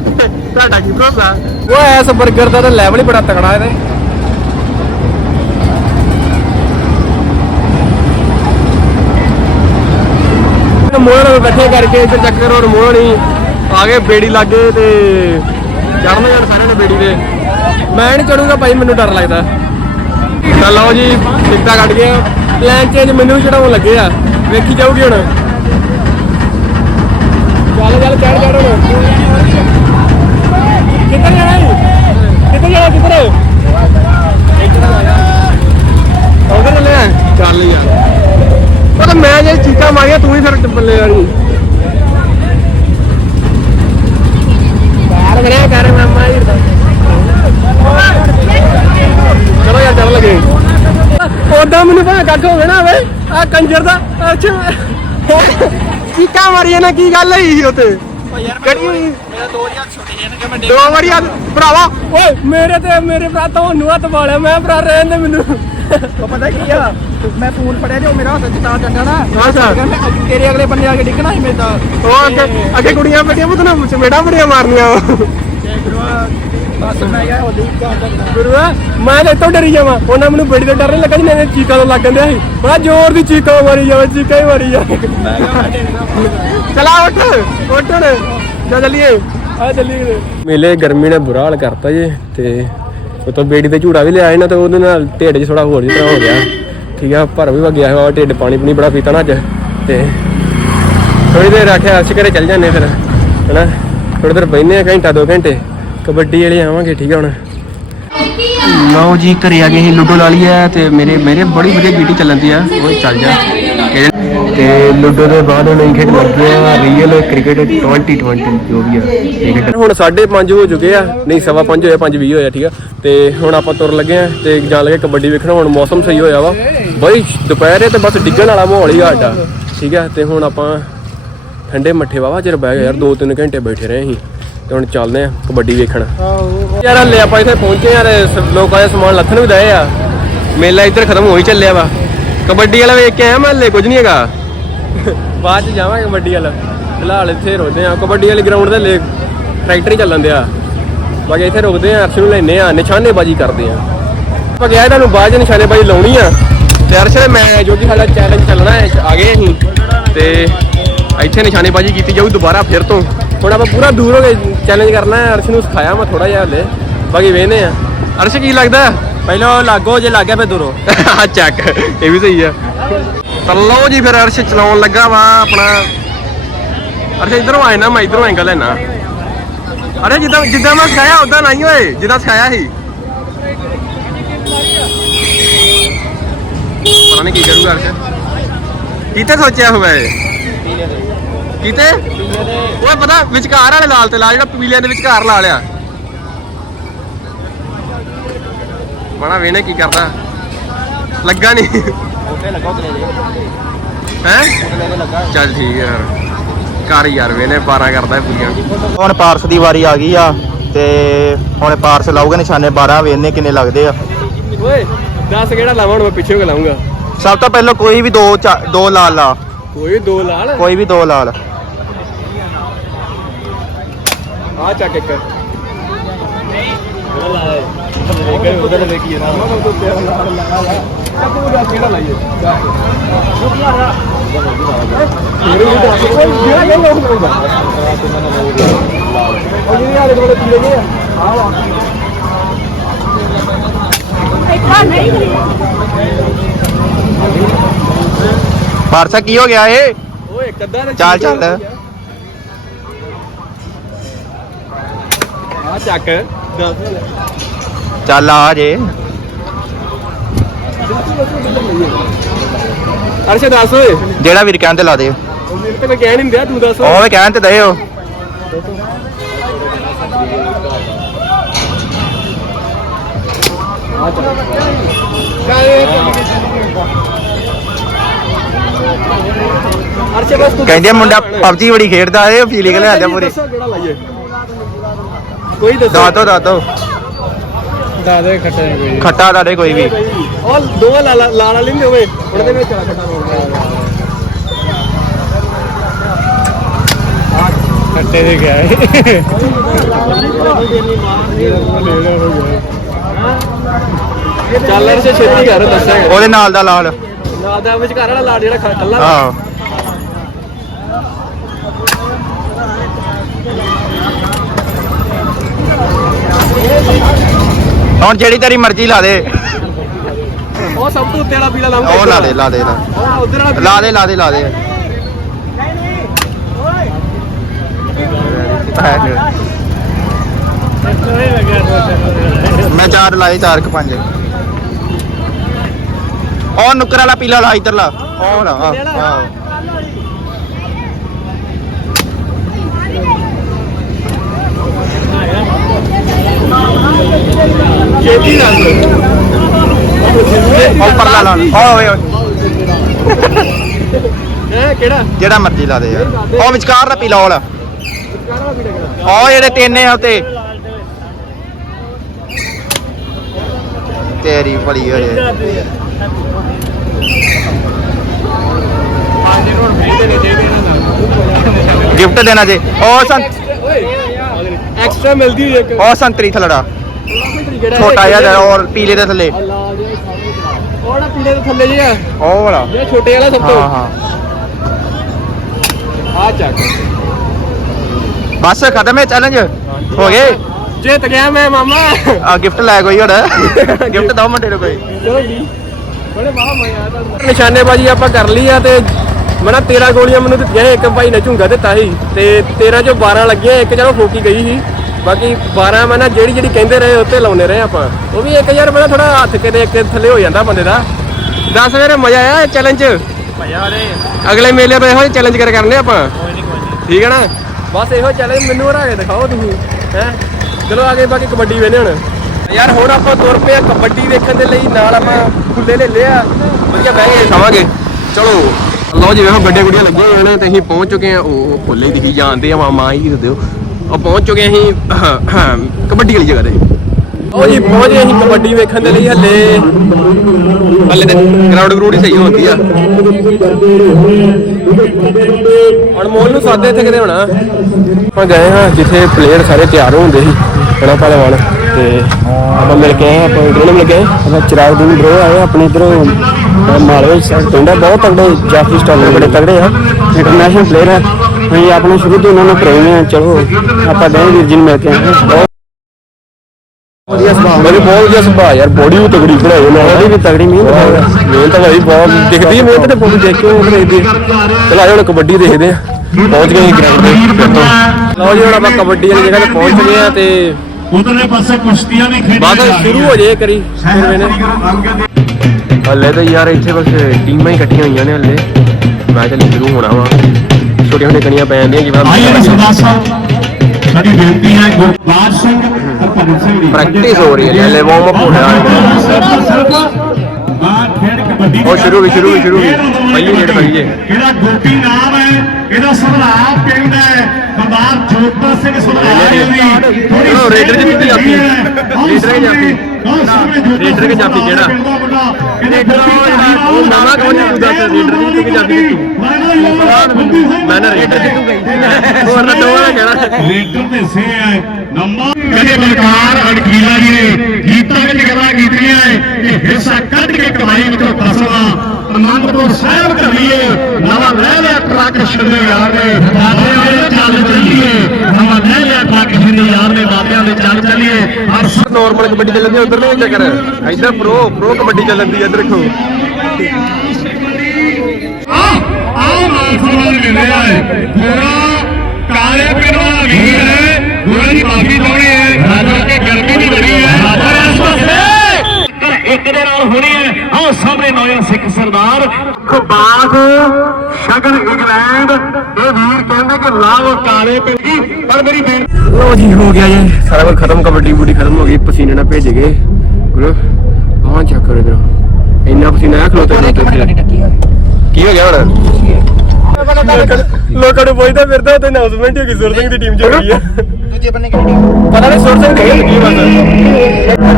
ਤੁਹਾਡਾ ਕੀ ਭਰੋਸਾ? ਉਹ ਐਸ 버ਗਰ ਦਾ ਤਾਂ ਲੈਵਲ ਹੀ ਬੜਾ ਤਕੜਾ ਇਹਦਾ। ਮੋਹਣ ਨਾਲ ਬੈਠੇ ਕਰਕੇ ਇੱਧਰ ਚੱਕਰ ਔਰ ਮੋਹਣ ਆ ਗਏ ਬੇੜੀ ਲੱਗੇ ਤੇ ਚੜ੍ਹਨ ਯਾਰ ਸਾਰਿਆਂ ਨੇ ਬੇੜੀ ਤੇ ਮੈਂ ਨਹੀਂ ਚੜੂਗਾ ਭਾਈ, ਮੈਨੂੰ ਡਰ ਲੱਗਦਾ। ਤਾਂ ਲਓ ਜੀ ਟਿਕਟਾਂ ਕੱਢ ਗਏ ਪਲਾਨ ਚੇਂਜ ਮੈਨੂੰ ਚੜਾਉਣ ਲੱਗੇ ਆ। ਵੇਖੀ ਜਾਊਗੀ ਹੁਣ। ਚੱਲ ਚੱਲ ਚੜ ਚੜ ਹੁਣ। ਕਿੱਧਰ ਜਾਣਾ ਈ? ਕਿੱਧਰ ਜਾਣਾ, ਕਿੱਧਰ? ਉਧਰ ਚੱਲੇ ਆ? ਚੱਲ ਯਾਰ। ਤਾਂ ਮੈਂ ਜੇ ਚੀਕਾਂ ਮਾਰੀਆਂ ਤੂੰ ਹੀ ਫਿਰ ਬੱਲੇ ਵਾਲੀ। ਬਾਹਰ ਬਣਿਆ ਕਰ ਮਾਮਾ ਜੀ ਚਲੋ ਯਾਰ ਚੱਲ ਲਗੇ। ਉਦਾਂ ਮੈਨੂੰ ਭਾਵੇਂ ਕੱਖ ਹੋਵੇ ਨਾ ਵੇ ਆ ਕੰਜਰ ਦਾ ਅੱਛਾ। ਚੀਕਾਂ ਮਾਰੀਆਂ ਨਾ ਕੀ ਗੱਲ ਹੋਈ ਉੱਤੇ ਕਿਹੜੀ ਹੋਈ? ਮੇਰਾ 2000 ਛੋਟੇ ਜਿਹੇ ਨੇ ਕਿ ਮੈਂ ਦੋ ਵਾਰੀ ਆ ਭਰਾਵਾ। ਓਏ ਮੇਰੇ ਤੇ ਮੇਰੇ ਭਰਾ ਤੁਹਾਨੂੰ ਹੱਥ ਵਾਲਿਆ ਮੈਂ ਭਰਾ ਰਹਿਣ ਦੇ ਮੈਨੂੰ। ਪਤਾ ਕੀ ਆ? ਮੈਂ ਫੋਨ ਫੜਿਆ ਤੇ ਉਹ ਮੇਰਾ ਹੱਥ ਚ ਤਾਂ ਚੱਡਾ ਨਾ ਅੱਛਾ। ਮੈਂ ਤੇਰੇ ਅਗਲੇ ਬੰਨੇ ਆ ਕੇ ਡਿੱਗਣਾ ਸੀ ਮੇਰੇ ਤਾਂ। ਉਹ ਅੱਗੇ ਅੱਗੇ ਕੁੜੀਆਂ ਬੈਠੀਆਂ ਪੁੱਤ ਨਾ ਚਮੇੜਾ ਬੜੀਆਂ ਮਾਰਨੀਆਂ ਵਾ। ਬਸ ਮੈਂ ਕਿਹਾ ਉਹਦੀ ਗੁਰੂਆ ਮੈਂ ਤਾਂ ਇੱਥੋਂ ਡਰੀ ਜਾਵਾਂ। ਉਹਨਾਂ ਮੈਨੂੰ ਬੜੀ ਤੋਂ ਡਰ ਨਹੀਂ ਲੱਗਾ ਜਿੰਨੇ ਚੀਕਾਂ ਤੋਂ ਲੱਗ ਜਾਂਦੇ ਸੀ ਬੜਾ ਜ਼ੋਰ ਦੀ ਚੀਕਾਂ ਮਾਰੀ ਜਾਵੇ ਚੀਕਾਂ ਹੀ ਮਾਰੀ ਜਾਵੇ ਚਲਾ ਉੱਠ ਉੱਠ ਹੁਣ। ਜਾ ਚੱਲੀਏ। ਆ ਚੱਲੀਏ ਮੇਲੇ ਗਰਮੀ ਨੇ ਬੁਰਾ ਹਾਲ ਕਰਤਾ ਜੀ ਤੇ ਉਤੋਂ ਬੇੜੀ ਤੇ ਝੂੜਾ ਵੀ ਲਿਆ ਇਹਨਾਂ ਤੇ ਉਹਦੇ ਨਾਲ ਢਿੱਡ 'ਚ ਥੋੜਾ ਹੋਰ ਜਿਹਾ ਤਰ੍ਹਾਂ ਹੋ ਗਿਆ। ਠੀਕ ਆ ਭਰ ਵੀ ਵਗਿਆ ਹੋਇਆ ਢਿੱਡ ਪਾਣੀ ਪੂਣੀ ਬੜਾ ਪੀਤਾ ਨਾ ਅੱਜ ਤੇ ਥੋੜੀ ਦੇਰ ਆਖਿਆ ਅਸੀਂ ਘਰੇ ਚੱਲ ਜਾਂਦੇ ਫਿਰ ਹਨਾ? ਥੋੜੀ ਦੇਰ ਬੈਠਨੇ ਆ ਘੰਟਾ ਦੋ ਘੰਟੇ ਕਬੱਡੀ ਵਾਲੇ ਆਵਾਂਗੇ ਠੀਕ ਆ ਹੁਣ। ਲਓ ਜੀ ਘਰੇ ਆ ਗਏ ਅਸੀਂ ਲੁੱਡੋ ਲਾ ਲਈ ਹੈ ਤੇ ਮੇਰੇ ਮੇਰੇ ਬੜੀ ਵਧੀਆ ਗੀਟੀ ਚੱਲਦੀ ਆ ਉਹ ਚੱਲ ਜਾ। ਤੇ ਲੁੱਡੋ ਦੇ ਬਾਅਦ ਹੁਣ ਅਸੀਂ ਖੇਡ ਲੱਗੇ ਆ ਰੀਅਲ ਕ੍ਰਿਕਟ 2020 ਜੋ ਵੀ ਆ ਹੁਣ 5:30 ਹੋ ਚੁੱਕੇ ਆ ਨਹੀਂ ਸਵਾ 5 ਹੋਇਆ 5:20 ਹੋਇਆ ਠੀਕ ਆ। ਤੇ ਹੁਣ ਆਪਾਂ ਤੁਰ ਲੱਗੇ ਆ ਤੇ ਜਾਣ ਲੱਗੇ ਕਬੱਡੀ ਵੇਖਣ ਹੁਣ ਮੌਸਮ ਸਹੀ ਹੋਇਆ ਵਾ। ਬਈ, ਦੁਪਹਿਰੇ ਤੇ ਬਸ ਡਿੱਗਣ ਵਾਲਾ ਮਾਹੌਲ ਹੀ ਆ ਸਾਡਾ। ਠੀਕ ਆ, ਤੇ ਹੁਣ ਆਪਾਂ ਠੰਡੇ ਮੱਠੇ ਵਾਵਾ ਚਿਰ ਬਹਿ ਗਏ ਯਾਰ 2-3 ਘੰਟੇ ਬੈਠੇ ਰਹੇ ਅਸੀਂ, ਤੇ ਹੁਣ ਚੱਲਦੇ ਆ ਕਬੱਡੀ ਵੇਖਣ। ਯਾਰ, ਹਲੇ ਆਪਾਂ ਇੱਥੇ ਪਹੁੰਚੇ ਯਾਰ ਲੋਕਾਂ ਦਾ ਸਮਾਨ ਲੱਥਣ ਵੀ ਦਏ ਆ। ਮੇਲਾ ਇੱਧਰ ਖਤਮ ਹੋ ਚੱਲਿਆ ਵਾ। ਕਬੱਡੀ ਵਾਲਾ ਵੇਖ ਕੇ ਆਇਆ ਮੈਂ ਹਲੇ, ਕੁਝ ਨਹੀਂ ਹੈਗਾ। ਬਾਅਦ ਚ ਜਾਵਾਂਗੇ ਕਬੱਡੀ ਵਾਲਾ। ਫਿਲਹਾਲ ਇੱਥੇ ਰੁਕਦੇ ਆ ਕਬੱਡੀ ਵਾਲੀ ਗਰਾਊਂਡ ਦੇ ਲੈ ਟਰੈਕਟਰ ਹੀ ਚੱਲਣ ਦਿਆ। ਬਾਕੀ ਇੱਥੇ ਰੁਕਦੇ ਆ ਅਰਸ਼ ਨੂੰ ਲੈਨੇ ਆ ਨਿਸ਼ਾਨੇਬਾਜ਼ੀ ਕਰਦੇ ਆ ਆਪਾਂ ਗਿਆ ਇਹਨਾਂ ਬਾਅਦ ਚ ਨਿਸ਼ਾਨੇਬਾਜ਼ੀ ਲਾਉਣੀ ਆ। ਤੇ ਅਰਸ਼ ਨੇ ਮੈਂ ਜੋ ਕਿ ਸਾਡਾ ਚੈਲੰਜ ਚੱਲਣਾ ਹੈ ਆ ਗਏ ਅਸੀਂ ਤੇ ਇੱਥੇ ਨਿਸ਼ਾਨੇਬਾਜ਼ੀ ਕੀਤੀ ਜਾਊ ਦੁਬਾਰਾ ਫਿਰ ਤੋਂ। ਹੁਣ ਆਪਾਂ ਪੂਰਾ ਦੂਰ ਹੋ ਕੇ ਚੈਲੰਜ ਕਰਨਾ ਹੈ ਅਰਸ਼ ਨੂੰ ਸਿਖਾਇਆ ਮੈਂ ਥੋੜਾ ਜਿਹਾ ਹਲੇ ਬਾਕੀ ਵੇਨੇ ਆ ਅਰਸ਼ ਕੀ ਲੱਗਦਾ? ਪਹਿਲਾਂ ਲਾਗੋ ਜੇ ਲੱਗ ਗਿਆ ਫੇ ਦੂਰੋਂ। ਆ ਚੱਕ ਇਹ ਵੀ ਸਹੀ ਆ। ਤਾਂ ਲਓ ਜੀ ਫਿਰ ਅਰਸ਼ ਚਲਾਉਣ ਲੱਗਾ ਵਾ ਆਪਣਾ। ਅਰਸ਼ ਇਧਰੋਂ ਆਏ ਨਾ ਮੈਂ ਇਧਰੋਂ ਐਂਗਲ ਲੈਣਾ ਅਰੇ ਜਿੱਦਾਂ ਜਿੱਦਾਂ ਮੈਂ ਸਿਖਾਇਆ ਉਦਾਂ ਨਹੀਂ ਓਏ ਜਿੱਦਾਂ ਸਿਖਾਇਆ ਸੀ। ਪਤਾ ਨਹੀਂ ਕੀ ਕਰੂਗਾ ਅਰਸ਼ ਕਿਤੇ ਸੋਚਿਆ ਹੋਵੇ ਕਿਤੇ? ਓਏ ਪਤਾ ਵਿਚਕਾਰ ਵਾਲੇ ਲਾਲ ਤੇ ਲਾ ਜਿਹੜਾ ਪੀਲਿਆਂ ਦੇ ਵਿਚਕਾਰ ਲਾ ਲਿਆ। ਮਾਣਾ ਵੇਨੇ ਕੀ ਕਰਦਾ। ਲੱਗਾ ਨਹੀਂ ਲੱਗਾ ਉਤਰੇ ਹੈ? ਚੱਲ ਠੀਕ ਹੈ ਯਾਰ ਕਰ ਯਾਰ ਵੇਨੇ 12 ਕਰਦਾ ਪੂਰੀਆਂ ਹੁਣ ਪਾਰਸ ਦੀ ਵਾਰੀ ਆ ਗਈ ਆ ਤੇ ਹੁਣ ਪਾਰਸ ਲਾਉਗੇ ਨਿਸ਼ਾਨੇ 12 ਵੇਖਨੇ ਕਿੰਨੇ ਲੱਗਦੇ ਆ। ਓਏ 10 ਕਿਹੜਾ ਲਾਵਾਂ ਹੁਣ ਮੈਂ ਪਿੱਛੇ ਲਾਉਂਗਾ ਸਭ ਤੋਂ ਪਹਿਲਾਂ ਕੋਈ ਵੀ ਦੋ ਚਾ- ਦੋ ਲਾਲ ਲਾ ਕੋਈ ਦੋ ਲਾਲ? ਕੋਈ ਵੀ ਦੋ ਲਾਲ। ਆ ਚੱਕ ਇੱਕ। ਉਧਰ ਵੇਖੀਏ ਨਾ ਕਿਹੜਾ ਲਾਈਏ? ਬੈਠਾ ਨਹੀਂ। ਪਾਰਸਾ ਕੀ ਹੋ ਗਿਆ ਇਹ? ਓਏ ਕੱਦਾ ਚੱਲ ਚੱਲ ਆ ਚੱਕ ਚੱਲ ਆ ਜੇ। ਅਰਸ਼ਾ ਦੱਸ ਓਏ। ਜਿਹੜਾ ਵੀਰ ਕਹਿੰਦੇ ਲਾ ਦੇ ਉਹ ਮੇਰੇ ਤੇ ਮੈਂ ਕਹਿ ਨਹੀਂ ਦਿਆ ਤੂੰ ਦੱਸ। ਵੀ ਕਹਿਣ ਤੇ ਦਏ ਉਹ। ਅਰਸ਼ਾ ਬਸ ਤੂੰ ਕਹਿੰਦੇ ਮੁੰਡਾ ਪਬਜੀ ਬੜੀ ਖੇਡਦਾ ਏ ਫੀਲਿੰਗ ਲੈ ਆਂਦਾ ਪੂਰੀ। ਕਿਹੜਾ ਲਾਈਏ? ਕੋਈ ਦੱਸੋ। ਦੱਸ ਦੋ ਦੱਸ ਦੋ। ਦਾਦੇ ਖੱਟੇ ਕੋਈ। ਖੱਟਾ ਦਾ ਦੇ ਕੋਈ ਵੀ। ਉਹ ਦੋਵਾਂ ਲਾਲਾ ਲਾਲਾ ਲੈਂਦੇ ਹੋਵੇ ਉਹਨਾਂ ਦੇ ਵਿੱਚ ਚਲਾ ਖੱਟਾ ਰੋਲ ਖੱਟੇ ਦੇ ਗਿਆ ਹੈ। ਚੱਲ ਅਰਸ਼ਾ ਛੇਤੀ ਕਰ ਦੱਸਾਂਗੇ ਉਹਦੇ ਨਾਲ ਦਾ ਲਾਲ। ਨਾ ਦਾ ਵਿਚਕਾਰ ਵਾਲਾ ਲਾੜ ਜਿਹੜਾ ਖ- ਕੱਲਾ ਆਹੋ। ਹੁਣ ਜਿਹੜੀ ਤੇਰੀ ਮਰਜ਼ੀ ਲਾ ਦੇ। ਉਹ ਸਭ ਤੋਂ ਉੱਤੇ ਵਾਲਾ ਪੀਲਾ ਲਾਉਂਗਾ ਉਹ ਲਾ ਦੇ ਲਾ ਦੇ ਲਾ ਉਹ ਉਧਰ ਵਾਲਾ ਲਾ ਦੇ ਲਾ ਦੇ ਲਾ ਦੇ। ਮੈਂ ਚਾਰ ਲਾਏ ਚਾਰ ਕ ਪੰਜ। ਉਹ ਨੁੱਕਰ ਵਾਲਾ ਪੀਲਾ ਲਾ ਇੱਧਰ ਲਾ ਉਹ ਉਹ ਪਰਲਾ ਓਏ ਓਏ ਹੈ ਕਿਹੜਾ? ਜਿਹੜਾ ਮਰਜ਼ੀ ਲਾ ਦੇ ਯਾਰ। ਉਹ ਵਿਚਕਾਰ ਦਾ ਪੀਲਾ ਵਾਲਾ। ਵਿਚਕਾਰ ਵਾਲਾ ਪੀਲਾ ਕਿਹੜਾ ਉਹ ਜਿਹੜੇ ਤਿੰਨ ਆ ਉਤੇ। ਤੇਰੀ ਭਲੀ ਗਿਫਟ ਦੇਣਾ ਜੇ। ਉਹ ਸੰਤ ਐਕਸਟਰਾ ਮਿਲਦੀ ਹੋਈ ਇੱਕ। ਉਹ ਸੰਤਰੀ ਥਲੜਾ। ਛੋਟਾ ਜਿਹਾ ਔਰ ਪੀਲੇ ਦੇ ਥੱਲੇ। ਉਹ ਨਾ ਪੀਲੇ ਦੇ ਥੱਲੇ ਜਿਹਾ। ਉਹ ਵਾਲਾ। ਜਿਹੜਾ ਛੋਟੇ ਵਾਲਾ ਸਭ ਤੋਂ। ਹਾਂ ਹਾਂ। ਆ ਚੱਕ। ਬਸ ਖਤਮ ਹੈ ਚੈਲੰਜ ਹੋ ਗਏ? ਜਿੱਤ ਗਿਆ ਮੈਂ ਮਾਮਾ। ਆ ਗਿਫਟ ਲੈ ਕੋਈ ਹੁਣ ਗਿਫਟ ਦੋ ਮੁੰਡੇ ਨੂੰ ਕੋਈ। ਚਲੋ ਜੀ। ਬੜੇ ਵਾਹ ਮਜ਼ਾ ਆਇਆ ਨਿਸ਼ਾਨੇਬਾਜ਼ੀ ਆਪਾਂ ਕਰ ਲਈ ਆ ਤੇ ਮੈਂ ਨਾ 13 ਗੋਲੀਆਂ ਮੈਨੂੰ ਦਿੱਤੀਆਂ ਇੱਕ ਭਾਈ ਨੇ ਝੁੰਗਾ ਦਿੱਤਾ ਸੀ ਤੇ 13 ਚੋਂ 12 ਲੱਗੀਆਂ ਇੱਕ ਚਲੋ ਫੋਕੀ ਗਈ ਸੀ। ਬਾਕੀ 12 ਮੈਂ ਨਾ ਜਿਹੜੀ ਜਿਹੜੀ ਕਹਿੰਦੇ ਰਹੇ ਉੱਤੇ ਲਾਉਨੇ ਰਹੇ ਆਪਾਂ। ਉਹ ਵੀ ਇੱਕ ਯਾਰ ਮੇਰਾ ਥੋੜਾ ਹੱਥ ਕਿਤੇ ਇੱਕ ਥੱਲੇ ਹੋ ਜਾਂਦਾ ਬੰਦੇ ਦਾ। ਦੱਸ ਵੀਰੇ ਮਜ਼ਾ ਆਇਆ ਚੈਲੰਜ ਭਈਆ ਰੇ ਅਗਲੇ ਮੇਲੇ ਤੋਂ ਇਹੋ ਜਿਹੇ ਚੈਲੰਜ ਕਰ ਕਰਨੇ ਆਪਾਂ। ਠੀਕ ਹੈ ਨਾ? ਬਸ ਇਹੋ ਚੈਲੰਜ ਮੈਨੂੰ ਹਰਾ ਕੇ ਦਿਖਾਓ ਤੁਸੀਂ ਹੈ? ਚਲੋ ਆਗੇ ਬਾਕੀ ਕਬੱਡੀ ਵੇਨੇ ਹੁਣ। ਯਾਰ ਹੁਣ ਆਪਾਂ ਤੁਰ ਪਏ ਆ ਕਬੱਡੀ ਵੇਖਣ ਦੇ ਲਈ ਨਾਲ ਆਪਾਂ ਖੁੱਲੇ ਲੈ ਲਿਆ ਵਧੀਆ ਬਹਿ ਕੇ ਖਾਵਾਂਗੇ। ਚਲੋ। ਲਓ ਜੀ ਵੇਖੋ ਗੱਡੇ ਗੁੱਡੀਆਂ ਲੱਗੀਆਂ ਹੋਈਆਂ ਨੇ ਤੇ ਅਸੀਂ ਪਹੁੰਚ ਚੁੱਕੇ ਆ ਉਹ ਖੁੱਲੇ ਦਿਖੀ ਜਾਂਦੇ ਆ ਮਾਮਾ ਹੀ ਦਿਓ ਉਹ ਪਹੁੰਚ ਚੁੱਕੇ ਅਸੀਂ ਕਬੱਡੀ ਵਾਲੀ ਜਗ੍ਹਾ ਤੇ। ਉਹ ਜੀ ਪਹੁੰਚ ਗਏ ਅਸੀਂ ਕਬੱਡੀ ਵੇਖਣ ਦੇ ਲਈ ਹੱਲੇ। ਹੱਲੇ ਤੇ ਗਰਾਊਂਡ ਗਰੂਡ ਹੀ ਸਹੀ ਹੁੰਦੀ ਆ। ਅਨਮੋਲ ਨੂੰ ਸਾਦੇ ਇੱਥੇ ਕਿਤੇ ਹੋਣਾ। ਆਪਾਂ ਗਏ ਹਾਂ ਜਿੱਥੇ ਪਲੇਅਰ ਸਾਰੇ ਤਿਆਰ ਹੁੰਦੇ ਸੀ ਬੜਾ ਪਹਿਲਵਾਨ। ਤੇ ਆਪਾਂ ਮਿਲ ਕੇ ਆਏ ਆਪਾਂ ਇਧਰੋਂ ਮਿਲ ਗਏ ਆਪਾਂ ਚਿਰਾਗ ਦੀ ਬ్రో ਆਏ ਆਪਣੇ ਇਧਰੋਂ ਮਾਲਵੇ ਸਾਈਡ ਪਿੰਡ ਆ ਬਹੁਤ ਤਗੜੇ ਜਾਫੀ ਸਟਾਲ ਬੜੇ ਤਗੜੇ ਆ। ਇੰਟਰਨੈਸ਼ਨਲ ਪਲੇਅਰ ਆ। ਅਸੀਂ ਆਪਣੇ ਸ਼ੁਰੂ ਤੋਂ ਉਹਨਾਂ ਨੂੰ ਪ੍ਰੇਮ ਆ ਚਲੋ ਆਪਾਂ ਦੇ ਵੀਰ ਜੀ ਨੂੰ ਮਿਲ ਕੇ। ਆਏ ਹਾਂ। ਬਹੁਤ ਵਧੀਆ ਸੁਭਾਅ ਮੇਰੇ ਬਹੁਤ ਵਧੀਆ ਸੁਭਾਅ ਯਾਰ ਬੋਡੀ ਵੀ ਤਗੜੀ ਬਣਾਈ ਉਹਨਾਂ ਨੇ ਵੀ ਤਗੜੀ ਮਿਹਨਤ ਮਿਹਨਤ ਭਾਈ ਬਹੁਤ ਦਿਖਦੀ ਹੈ ਮਿਹਨਤ ਤੇ ਫੋਟੋ ਦੇਖ ਕੇ ਉਹ ਦੇਖਦੇ ਚਲ ਆਜੋ ਹੁਣ ਕਬੱਡੀ ਦੇਖਦੇ ਆ। ਪਹੁੰਚ ਗਏ ਗਰਾਊਂਡ ਤੇ ਫਿਰ ਤੋਂ ਲਓ ਜੀ ਹੁਣ ਆਪਾਂ ਕਬੱਡੀ ਵਾਲੀ ਜਗ੍ਹਾ ਤੇ ਪਹੁੰਚ ਗਏ ਆ ਤੇ ਉਧਰਲੇ ਪਾਸੇ ਕੁਸ਼ਤੀਆਂ ਵੀ ਖੇਡੀਆਂ ਬਾਅਦ ਸ਼ੁਰੂ ਹੋ ਜੇ ਕਰੀ ਹੱਲੇ ਤਾਂ ਯਾਰ ਇੱਥੇ ਬਸ ਟੀਮਾਂ ਹੀ ਇਕੱਠੀਆਂ ਹੋਈਆਂ ਨੇ ਹੱਲੇ। ਮੈਚ ਹਲੇ ਸ਼ੁਰੂ ਹੋਣਾ ਵਾ। ਛੋਟੀਆਂ ਛੋਟੀਆਂ ਕਣੀਆਂ ਪੈ ਜਾਂਦੀਆਂ ਜਿਵੇਂ ਆਈਏ ਸਰਦਾਰ ਸਾਹਿਬ ਸਾਡੀ ਬੇਨਤੀ ਹੈ ਗੁਰਦਾਸ ਸਿੰਘ ਹਰਭਜਨ ਸਿੰਘ ਪ੍ਰੈਕਟਿਸ ਹੋ ਰਹੀ ਹੈ ਹਲੇ ਵਾਰਮ ਅਪ ਖੇਡ ਕਬੱਡੀ ਉਹ ਸ਼ੁਰੂ ਵੀ, ਸ਼ੁਰੂ ਵੀ, ਸ਼ੁਰੂ ਵੀ। ਪਹਿਲੀ ਖੇਡ ਪਈ ਜੇ। ਇਹਦਾ ਗੋਪੀ ਨਾਮ ਹੈ। ਇਹਦਾ ਸੁਭਾਅ ਪਿੰਡ ਹੈ। ਸਰਦਾਰ ਜੋਗਤਾ ਸਿੰਘ ਸੁਭਾਅ ਜੀ। ਚਲੋ, ਰੇਡਰ ਜੀ ਕਿੱਥੇ ਜਾਪੀ? ਰੇਡਰ ਕੇ ਜਾਪੀ? ਰੇਡਰ ਕੇ ਜਾਪੀ ਕਿਹੜਾ? ਉਹ ਨਵਾਂ ਕੌਣ ਹੈ? ਤੂੰ ਦੱਸ, ਰੇਡਰ ਜੀ ਜਾਪੀ ਤੂੰ? ਮੈਂ ਨਾ ਰੇਡਰ ਜਿੱਤੂ ਗਈ ਹੋਰ ਨਾ ਦੋਵਾਂ ਦਾ ਕਹਿਣਾ। ਲੀਡਰ ਦੇ ਸੇ ਹੈ। ਨੰਬਰ ਕਦੇ ਬਲਕਾਰ ਅੜਕੀਲਾ ਜੀ ਨੇ ਗੀਤਾਂ ਵਿੱਚ ਗੱਲਾਂ ਕੀਤੀਆਂ ਹੈ ਕਿ ਹਿੱਸਾ ਕੱਢ ਕੇ ਕਮਾਈ ਵਿੱਚੋਂ ਫਸਲਾਂ। ਅਨੰਦਪੁਰ ਸਾਹਿਬ ਕਰੀਏ ਨਵਾਂ ਲੈ ਲਿਆ ਟਰੱਕ ਛਿੰਦੇ ਯਾਰ ਨੇ। ਬਾਬਿਆਂ ਦੇ ਚੱਲ ਚੱਲੀਏ, ਨਵਾਂ ਲੈ ਲਿਆ ਟਰੱਕ ਛਿੰਦੇ ਯਾਰ ਨੇ। ਬਾਬਿਆਂ ਦੇ ਚੱਲ ਚੱਲੀਏ। ਹਰ ਸ- ਨਾਰਮਲ ਕਬੱਡੀ ਚੱਲਦੀ ਉਧਰ ਨਹੀਂ ਚੱਕਰ। ਇੱਧਰ ਪ੍ਰੋ ਪ੍ਰੋ ਕਬੱਡੀ ਚੱਲਦੀ ਹੈ ਇੱਧਰ ਦੇਖੋ। ਆ ਆ ਮਾਨਸਾ ਦੇ ਮਿਲੇ ਆਏ ਪੂਰਾ ਕਾਲੇ ਪਿੰਡ ਵਾਲਾ ਵੀਰ ਗੁਰੂ ਦੀ ਮਾਫੀ ਚਾਹੁੰਦੇ ਹੈ ਰਾਜਾ ਕੇ ਗਰਮੀ ਦੀ ਬੜੀ ਹੈ ਪਰ ਇਸ ਪਾਸੇ ਪਰ ਇੱਕ ਦੇ ਨਾਲ ਹੋਣੀ ਹੈ ਆਹ ਸਾਹਮਣੇ ਨੌਜਵਾਨ ਸਿੱਖ ਸਰਦਾਰ। ਖਬਾਗ ਸ਼ਗਨ ਇੰਗਲੈਂਡ ਇਹ ਵੀਰ ਕਹਿੰਦੇ ਕਿ ਲਾਓ ਕਾਲੇ ਪਿੰਡ ਦੀ ਪਰ ਮੇਰੀ ਬੇਨਤੀ ਲੋ ਜੀ ਹੋ ਗਿਆ ਜੀ। ਸਾਰਾ ਕੁਝ ਖਤਮ ਕਬੱਡੀ ਬੁੱਡੀ ਖਤਮ ਹੋ ਗਈ ਪਸੀਨੇ ਨਾਲ ਭੇਜ ਗਏ। ਗੁਰੂ ਆਹ ਚੈੱਕ ਕਰੋ ਇਧਰ। ਇੰਨਾ ਪਸੀਨਾ ਆਇਆ ਖਲੋਤੇ ਕੀ ਹੋ ਗਿਆ ਹੁਣ? ਲੋਕਾਂ ਨੂੰ ਪੁੱਛਦਾ ਫਿਰਦਾ ਤੇ ਅਨਾਉਂਸਮੈਂਟ ਹੋ ਗਈ ਸੁਰ ਸਿੰਘ ਦੀ ਟੀਮ ਚ ਗਈ ਆ। ਦੂਜੇ ਬੰਨੇ ਕਿਹੜੀ ਟੀਮ ਪਤਾ ਨਹੀਂ ਕੀ ਬਸ।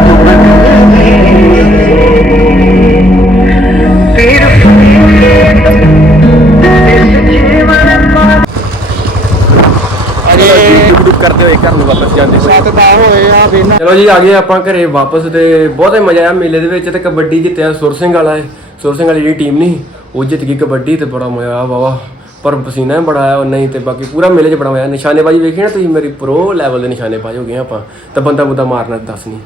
ਕਰਦੇ ਹੋਏ ਘਰ ਨੂੰ ਵਾਪਸ ਜਾਂਦੇ ਹੋਏ ਸੱਤ ਦਾ ਹੋਏ ਆ ਫਿਰ ਨਾ ਚਲੋ ਜੀ ਆ ਗਏ ਆਪਾਂ ਘਰੇ ਵਾਪਸ ਤੇ ਬਹੁਤੇ ਮਜ਼ਾ ਆਇਆ ਮੇਲੇ ਦੇ ਵਿੱਚ ਤੇ ਕਬੱਡੀ ਜਿੱਤਿਆ ਸੁਰ ਸਿੰਘ ਵਾਲਾ ਹੈ। ਸੁਰ ਸਿੰਘ ਵਾਲੀ ਜਿਹੜੀ ਟੀਮ ਨਹੀਂ ਉਹ ਜਿੱਤ ਗਈ ਕਬੱਡੀ ਤੇ ਬੜਾ ਮਜ਼ਾ ਆਇਆ ਵਾਵਾ ਪਰ ਪਸੀਨਾ ਵੀ ਬੜਾ ਆਇਆ ਉਹ ਨਹੀਂ ਤੇ ਬਾਕੀ ਪੂਰਾ ਮੇਲੇ 'ਚ ਬੜਾ ਹੋਇਆ ਨਿਸ਼ਾਨੇਬਾਜ਼ੀ ਵੇਖੀ ਨਾ ਤੁਸੀਂ? ਮੇਰੀ ਪ੍ਰੋ ਲੈਵਲ ਦੇ ਨਿਸ਼ਾਨੇਬਾਜ਼ ਹੋ ਗਏ ਆਪਾਂ। ਤਾਂ ਬੰਦਾ ਬੰਦਾ ਮਾਰਨਾ ਦੱਸ ਨਹੀਂ।